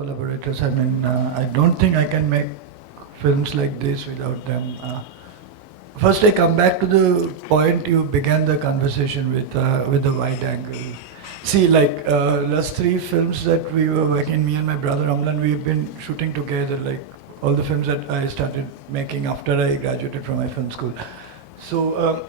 collaborators. I mean, I don't think I can make films like this without them. First, I come back to the point you began the conversation with the wide angle. See, like last three films that we were working, me and my brother Amlan, we've been shooting together. Like all the films that I started making after I graduated from my film school. So,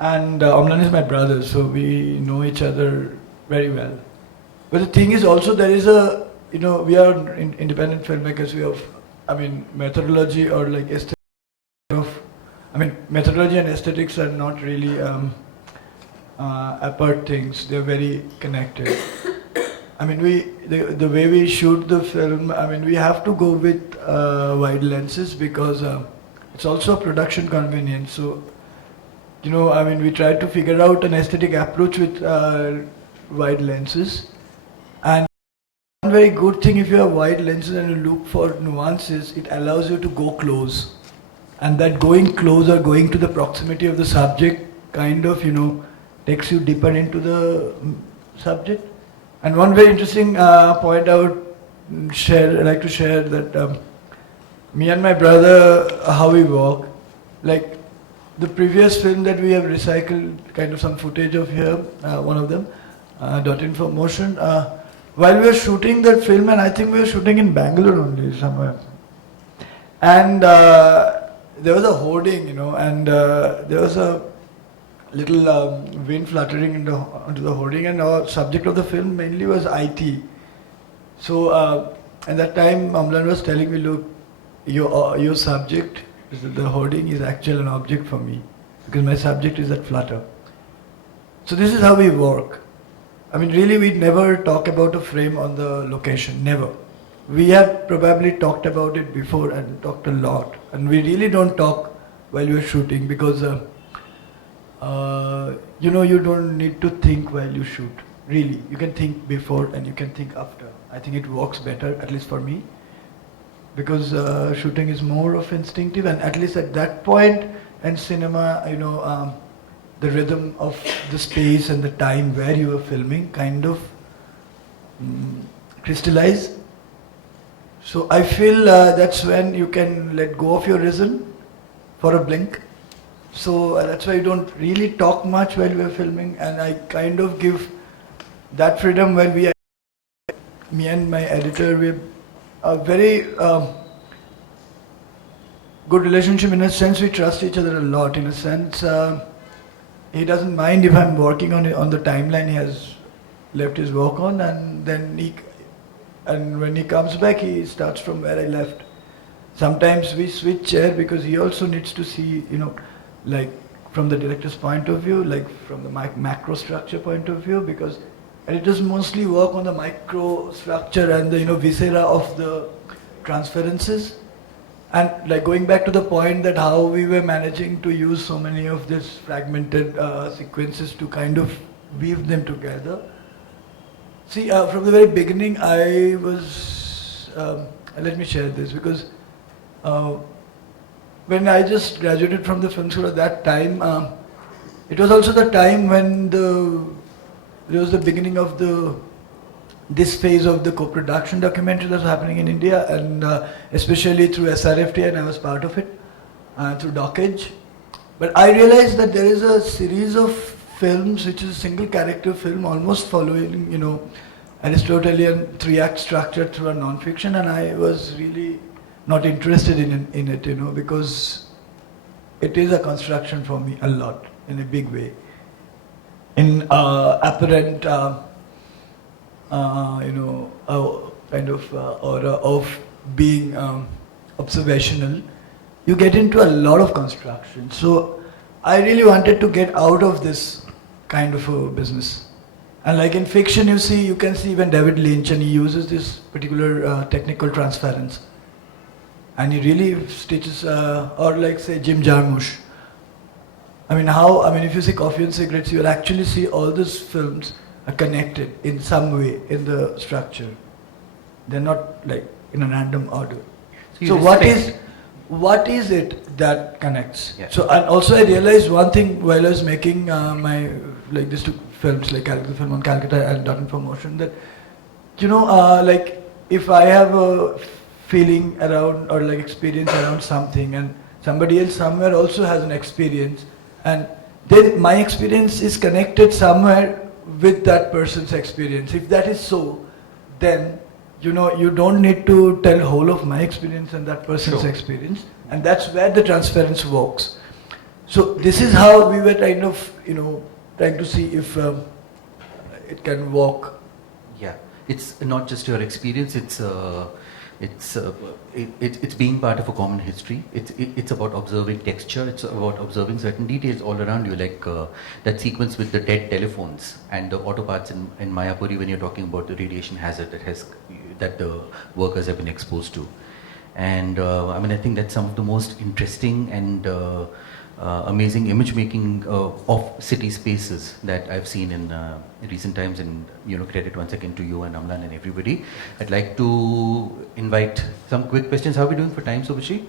and Amlan is my brother, so we know each other very well. But the thing is also there is a, we are independent filmmakers. We have, I mean, methodology or like aesthetic of, I mean, methodology and aesthetics are not really apart things. They're very connected. I mean, the way we shoot the film, I mean, we have to go with wide lenses because it's also a production convenience. So, I mean, we try to figure out an aesthetic approach with wide lenses. And one very good thing, if you have wide lenses and you look for nuances, it allows you to go close. And that going close or going to the proximity of the subject kind of, takes you deeper into the subject. And one very interesting point I would like to share that me and my brother, how we work, like the previous film that we have recycled kind of some footage of here, one of them, Dot for Motion. While we were shooting that film, and I think we were shooting in Bangalore only somewhere, and there was a hoarding, and there was a little wind fluttering onto the hoarding, and our subject of the film mainly was IT. So at that time, Amlan was telling me, look, your subject, the hoarding is actually an object for me, because my subject is that flutter. So this is how we work. I mean, really, we never talk about a frame on the location, never. We have probably talked about it before and talked a lot. And we really don't talk while we're shooting because, you don't need to think while you shoot. Really, you can think before and you can think after. I think it works better, at least for me, because shooting is more of instinctive, and at least at that point in cinema, the rhythm of the space and the time where you are filming kind of crystallize. So I feel that's when you can let go of your reason for a blink. So that's why you don't really talk much while we are filming, and I kind of give that freedom while me and my editor, we have a very good relationship in a sense. We trust each other a lot. In a sense, he doesn't mind if I'm working on the timeline he has left his work on, and then when he comes back, he starts from where I left. Sometimes we switch chair because he also needs to see, like from the director's point of view, like from the macro structure point of view, because editors mostly work on the micro structure and the viscera of the transferences. And like going back to the point that how we were managing to use so many of these fragmented sequences to kind of weave them together. See, from the very beginning, I was, let me share this, because when I just graduated from the film school at that time, it was also the time when there was the beginning of this phase of the co-production documentary that was happening in India, and especially through SRFT, and I was part of it, through Dockage. But I realized that there is a series of films which is a single character film, almost following, Aristotelian 3-act structure through a non-fiction, and I was really not interested in it, because it is a construction for me a lot, in a big way. In apparent, kind of aura of being observational, you get into a lot of construction. So I really wanted to get out of this kind of a business. And like in fiction, you can see even David Lynch, and he uses this particular technical transference. And he really stitches, or like say Jim Jarmusch. I mean, if you see Coffee and Cigarettes, you will actually see all these films are connected in some way in the structure. They're not like in a random order. So what is it that connects? Yeah. So, and also I realized one thing while I was making these two films, like the film on Calcutta and Done for Motion, that like if I have a feeling around or like experience around something, and somebody else somewhere also has an experience, and then my experience is connected somewhere with that person's experience. If that is so, then you don't need to tell whole of my experience and that person's experience, and that's where the transference works. So this is how we were kind of trying to see if it can work. Yeah, it's not just your experience. It's being part of a common history. It's about observing texture. It's about observing certain details all around you, like that sequence with the dead telephones and the auto parts in Mayapuri when you're talking about the radiation hazard that the workers have been exposed to. And I mean, I think that's some of the most interesting and amazing image making of city spaces that I've seen in recent times, and credit once again to you and Amlan and everybody. I'd like to invite some quick questions. How are we doing for time, Subhashi?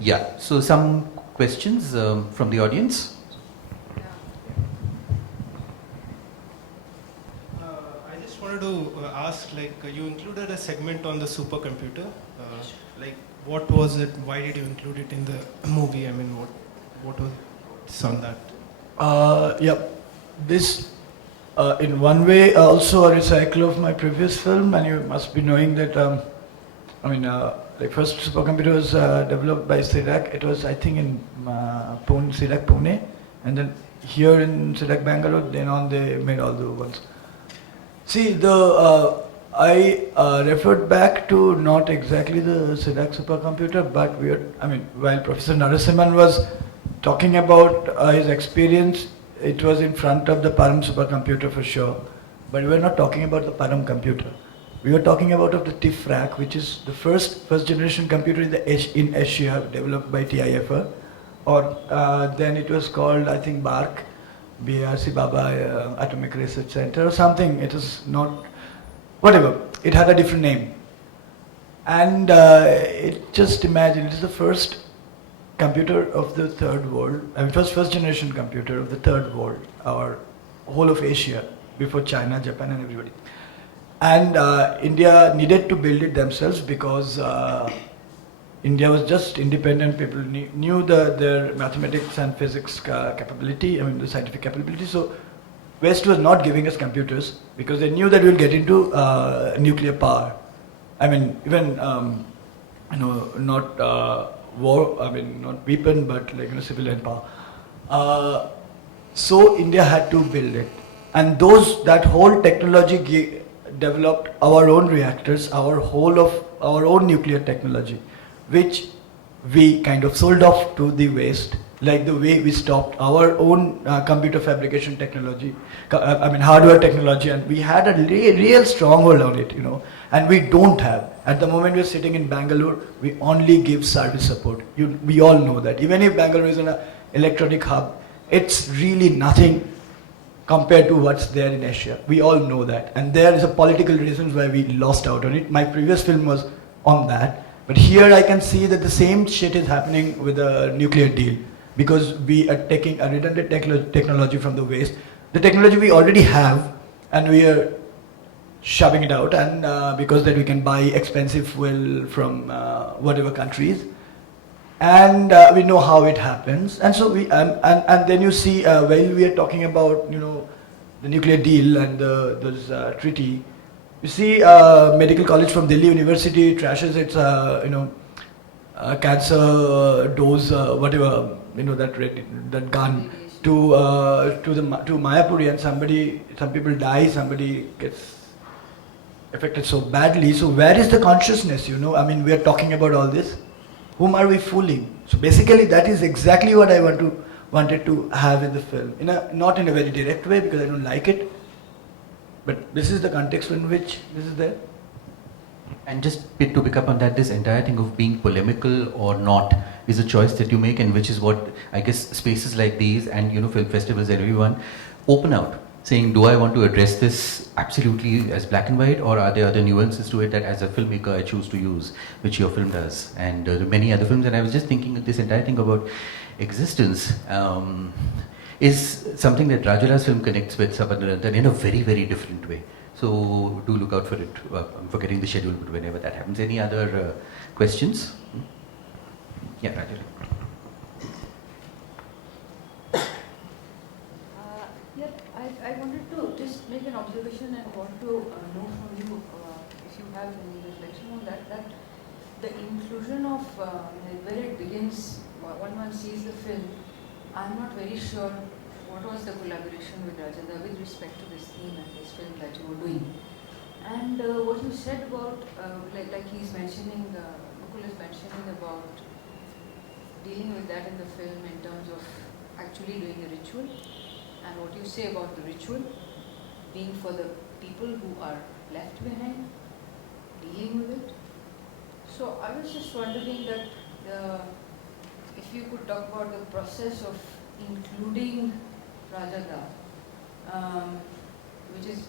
Yeah, so some questions from the audience. I just wanted to ask, like, you included a segment on the supercomputer. Like, what was it? Why did you include it in the movie? I mean, what was on that? Yeah, this in one way also a recycle of my previous film, and you must be knowing that. Like first supercomputer was developed by SIDAC. It was, I think, in SIDAC Pune, and then here in SIDAC Bangalore. Then on they made all the ones. See, I referred back to not exactly the SIDAC supercomputer, but while Professor Narasimhan was talking about his experience, it was in front of the Param supercomputer for sure. But we were not talking about the Param computer. We were talking about the TIFRAC, which is the first generation computer in Asia, developed by TIFR, or then it was called, I think, BARC, BRC Baba Atomic Research Center or something. It is not, whatever. It had a different name, and just imagine, it is the first computer of the third world. I mean, first generation computer of the third world, or whole of Asia, before China, Japan, and everybody. And India needed to build it themselves because India was just independent. People knew their mathematics and physics capability, the scientific capability. So West was not giving us computers because they knew that we'll get into nuclear power. I mean, even not war. I mean, not weapon, but like civilian power. So India had to build it, and that whole technology developed our own reactors, our own nuclear technology, which we kind of sold off to the West, like the way we stopped our own computer fabrication technology, hardware technology, and we had a real stronghold on it, and we don't have. At the moment we're sitting in Bangalore, we only give service support. We all know that. Even if Bangalore is an electronic hub, it's really nothing compared to what's there in Asia. We all know that. And there is a political reason why we lost out on it. My previous film was on that. But here I can see that the same shit is happening with the nuclear deal, because we are taking a redundant technology from the West. The technology we already have, and we are shoving it out, and because that we can buy expensive fuel from whatever countries. And we know how it happens, and so and then you see while we are talking about the nuclear deal and those treaty, you see medical college from Delhi University trashes its cancer dose whatever that gun to Mayapuri, and some people die, somebody gets affected so badly. So where is the consciousness? We are talking about all this. Whom are we fooling? So basically that is exactly what I wanted to have in the film. Not in a very direct way, because I don't like it, but this is the context in which this is there. And just to pick up on that, this entire thing of being polemical or not is a choice that you make, and which is what I guess spaces like these and film festivals and everyone open out, saying, do I want to address this absolutely as black and white, or are there other nuances to it that as a filmmaker I choose to use, which your film does, and many other films. And I was just thinking that this entire thing about existence is something that Rajula's film connects with Sabandharantan in a very, very different way. So do look out for it. I'm forgetting the schedule, but whenever that happens. Any other questions? Yeah, Rajali. I wanted to just make an observation and want to know from you if you have any reflection on that, that the inclusion of where it begins, when one sees the film, I'm not very sure what was the collaboration with Rajendra with respect to this theme and this film that you were doing. And what you said about, like he's mentioning, Mukul is mentioning about dealing with that in the film in terms of actually doing a ritual. And what you say about the ritual being for the people who are left behind, dealing with it. So I was just wondering that if you could talk about the process of including Rajada, which is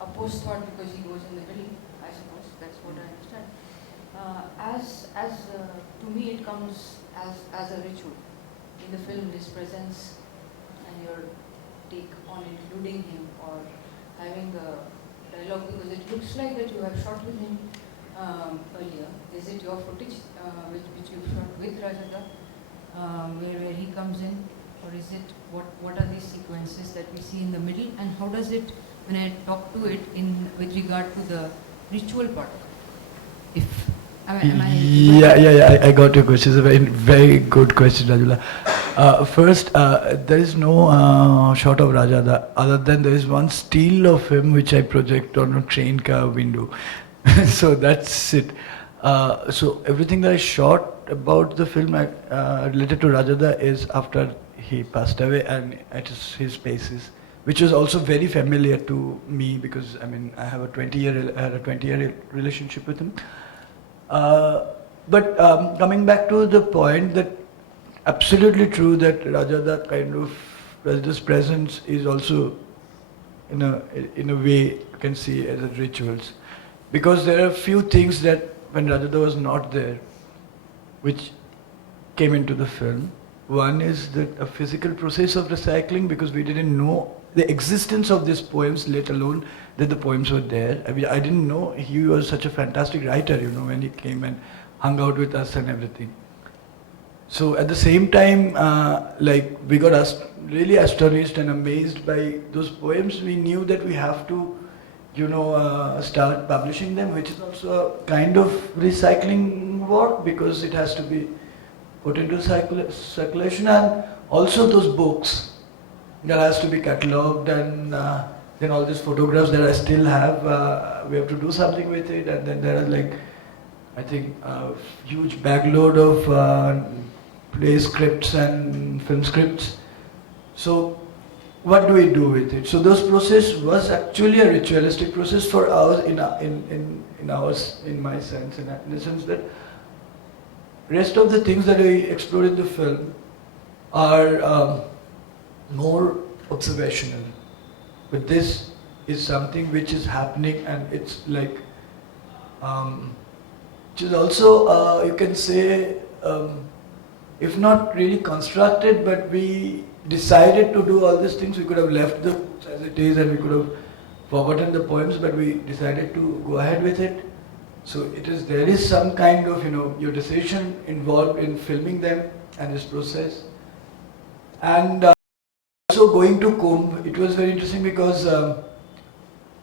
a post-thought because he goes in the middle, I suppose, that's what I understand. To me it comes as a ritual. In the film, this presence and your take on including him or having a dialogue, because it looks like that you have shot with him earlier. Is it your footage which you shot with Rajada, where he comes in, or is it what are these sequences that we see in the middle, and how does it, when I talk to it with regard to the ritual part of it? If I got your question. It's a very good question, Rajula. First, there is no shot of Rajada, other than there is one still of him which I project on a train car window. So that's it. So everything that I shot about the film related to Rajada is after he passed away, and at his spaces, which was also very familiar to me because I have a 20-year relationship with him. But coming back to the point, that absolutely true that Rajada's presence is also in a way you can see as rituals, because there are a few things that when Rajada was not there, which came into the film. One is a physical process of recycling, because we didn't know the existence of these poems, let alone that the poems were there. I didn't know he was such a fantastic writer, when he came and hung out with us and everything. So at the same time, we got really astonished and amazed by those poems. We knew that we have to, start publishing them, which is also a kind of recycling work, because it has to be put into circulation, and also those books that has to be catalogued, and then all these photographs that I still have, we have to do something with it, and then there are I think a huge bagload of play scripts and film scripts. So what do we do with it? So this process was actually a ritualistic process for ours in my sense, in the sense that rest of the things that we explore in the film are more observational. But this is something which is happening, and it's which is also, you can say, if not really constructed, but we decided to do all these things. We could have left the books as it is, and we could have forgotten the poems, but we decided to go ahead with it. So there is some kind of, your decision involved in filming them and this process. And also going to Kumbh, it was very interesting because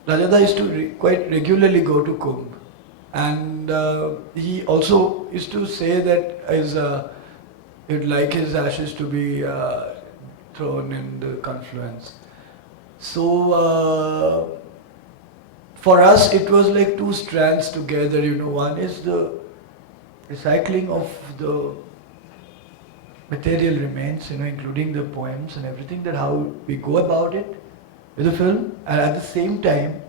Rajada used to quite regularly go to Kumbh. And he also used to say that he'd like his ashes to be thrown in the confluence. So for us, it was like two strands together. One is the recycling of the material remains, including the poems and everything, that how we go about it with the film, and at the same time,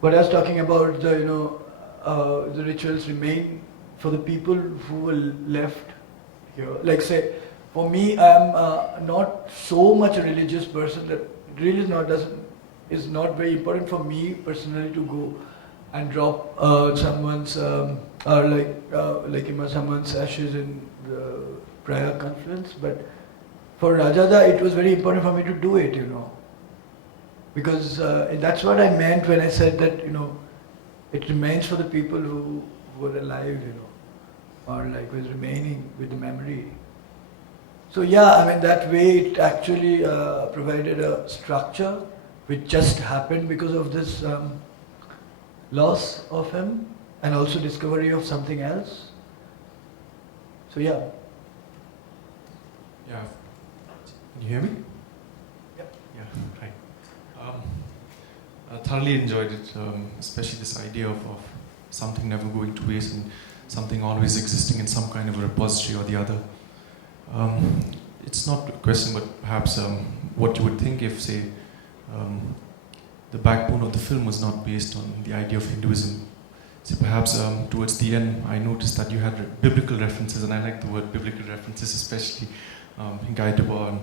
what I was talking about, the rituals remain for the people who were left here. Like say, for me, I'm not so much a religious person that really is not very important for me personally to go and drop someone's someone's ashes in the prior confluence. But for Rajada, it was very important for me to do it, because and that's what I meant when I said that, you know, it remains for the people who were alive, you know, or like was remaining with the memory. So yeah, I mean that way it actually provided a structure which just happened because of this loss of him and also discovery of something else. So yeah. Yeah. Can you hear me? Yep. Yeah. Hi. I thoroughly enjoyed it, especially this idea of something never going to waste and something always existing in some kind of a repository or the other. It's not a question, but perhaps what you would think if, say, the backbone of the film was not based on the idea of Hinduism. So perhaps towards the end, I noticed that you had biblical references, and I like the word biblical references, especially in Guy Debord.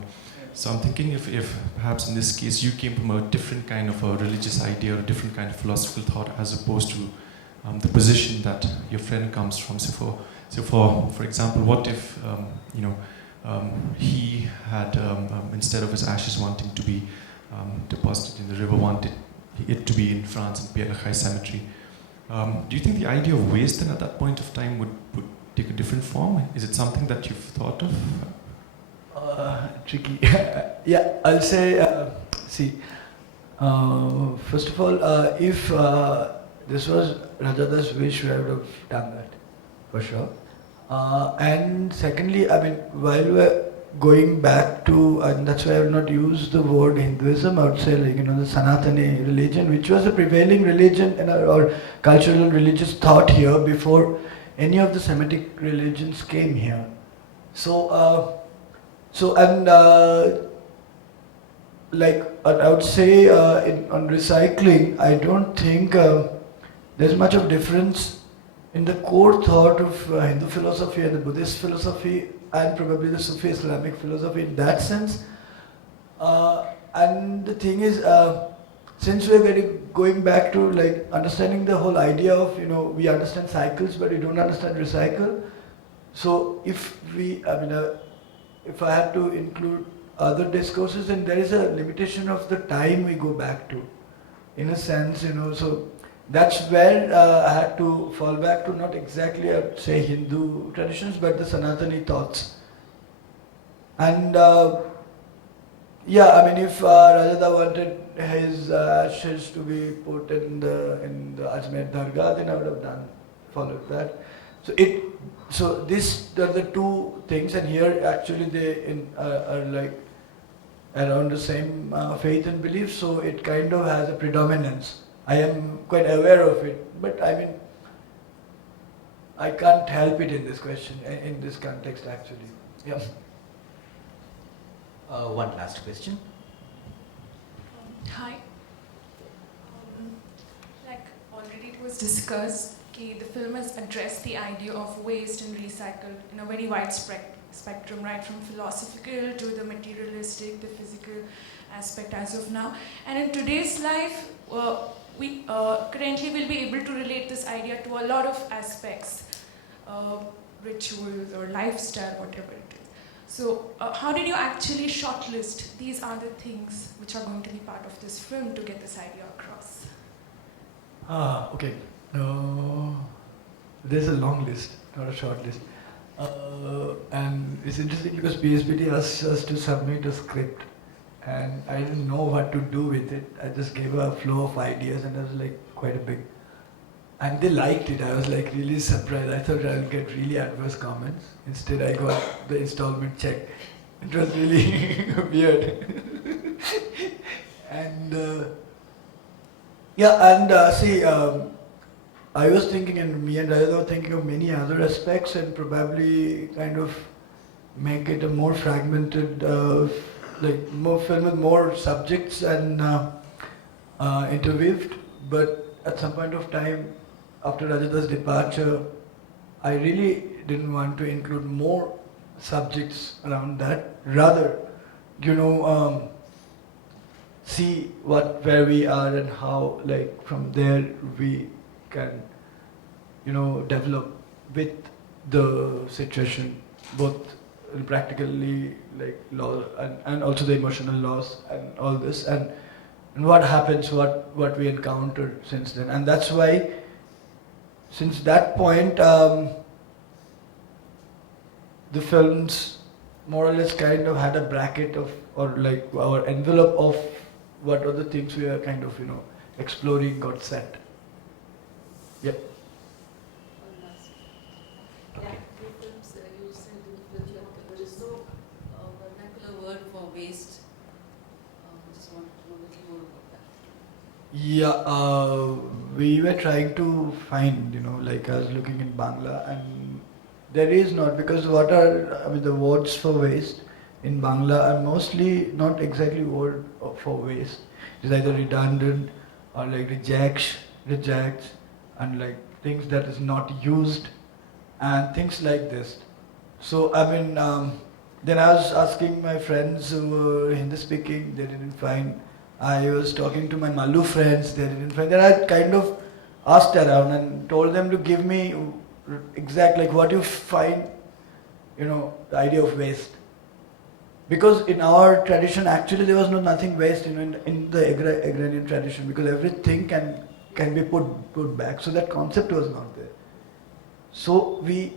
So I'm thinking if perhaps in this case you came from a different kind of a religious idea or a different kind of philosophical thought as opposed to the position that your friend comes from. So for example, what if he had instead of his ashes wanting to be deposited in the river, wanted it to be in France in Père Lachaise Cemetery? Do you think the idea of waste then at that point of time would take a different form? Is it something that you've thought of? Tricky. Yeah, I'll say, first of all, if this was Rajada's wish, we would have done that, for sure. And secondly, I mean, while we're going back to, and that's why I will not use the word Hinduism, I would say, like, you know, the Sanatani religion, which was a prevailing religion or cultural religious thought here before any of the Semitic religions came here. Like I would say on recycling, I don't think there's much of difference in the core thought of Hindu philosophy and the Buddhist philosophy and probably the Sufi Islamic philosophy in that sense. And the thing is, since we're going back to like understanding the whole idea of, you know, we understand cycles but we don't understand recycle. So if if I had to include other discourses, then there is a limitation of the time we go back to, in a sense, you know. So that's where I had to fall back to not exactly, I'd say, Hindu traditions, but the Sanatani thoughts. And yeah, I mean, if Rajada wanted his ashes to be put in the Ajmer Dargah, then I would have followed that. So these are the two things, and here actually they are like around the same faith and belief, so it kind of has a predominance. I am quite aware of it, but I mean, I can't help it in this question, in this context actually. Yeah. One last question. Hi. Like already it was discussed, the film has addressed the idea of waste and recycle in a very wide spectrum, right from philosophical to the materialistic, the physical aspect as of now. And in today's life, we currently will be able to relate this idea to a lot of aspects, rituals or lifestyle, whatever it is. So how did you actually shortlist these are the things which are going to be part of this film to get this idea across? Okay. There's a long list, not a short list. And it's interesting because PSPT asked us to submit a script, and I didn't know what to do with it. I just gave a flow of ideas, and it was like quite a big. And they liked it. I was like really surprised. I thought I would get really adverse comments. Instead, I got the installment check. It was really weird. And I was thinking, and me and Rajat were thinking of many other aspects, and probably kind of make it a more fragmented, like more film with more subjects and interweaved. But at some point of time, after Rajata's departure, I really didn't want to include more subjects around that. Rather, you know, see where we are and how, like, from there we can, you know, develop with the situation, both practically, like, law and also the emotional loss and all this. And and what happens, what we encountered since then. And that's why, since that point, the films more or less kind of had a bracket of, or like our envelope of what are the things we are kind of, exploring got set. Yep. One last. Okay. Yeah, the films you said in the film that there is no vernacular word for waste. Just wanted to know a little more about that. Yeah, we were trying to find, like I was looking in Bangla, and there is not, because the words for waste in Bangla are mostly not exactly word for waste. It's either redundant or like rejects, and like things that is not used and things like this. So then I was asking my friends who were Hindi speaking, they didn't find. I was talking to my Malu friends, they didn't find. Then I kind of asked around and told them to give me exact, like what you find, the idea of waste. Because in our tradition, actually there was nothing waste, in the agrarian tradition, because everything can be put back. So that concept was not there. So we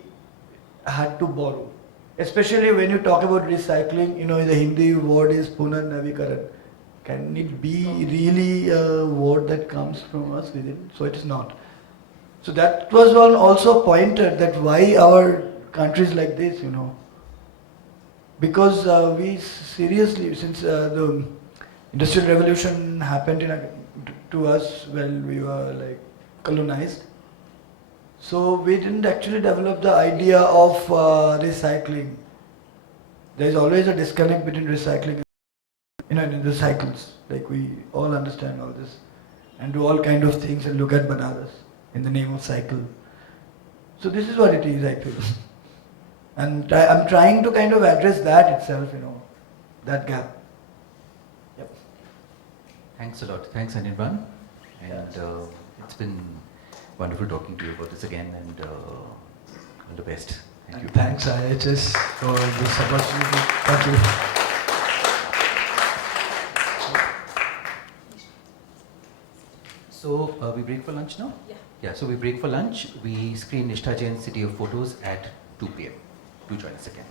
had to borrow. Especially when you talk about recycling, the Hindi word is punarnavikaran. Can it be really a word that comes from us within? So it is not. So that was one also pointer that why our countries like this, because we seriously, since the industrial revolution happened to us when we were like colonized, so we didn't actually develop the idea of recycling. There is always a disconnect between recycling, in the cycles. Like we all understand all this and do all kind of things and look at bananas in the name of cycle. So this is what it is, I feel. And I'm trying to kind of address that itself, that gap. Yep. Thanks a lot. Thanks, Anirban. And it's been wonderful talking to you about this again, and all the best. Thank you. And thanks IIHS for this opportunity. Thank you. So we break for lunch now? Yeah. Yeah, so we break for lunch. We screen Nishtha Jain's City of Photos at 2 p.m. Do join us again.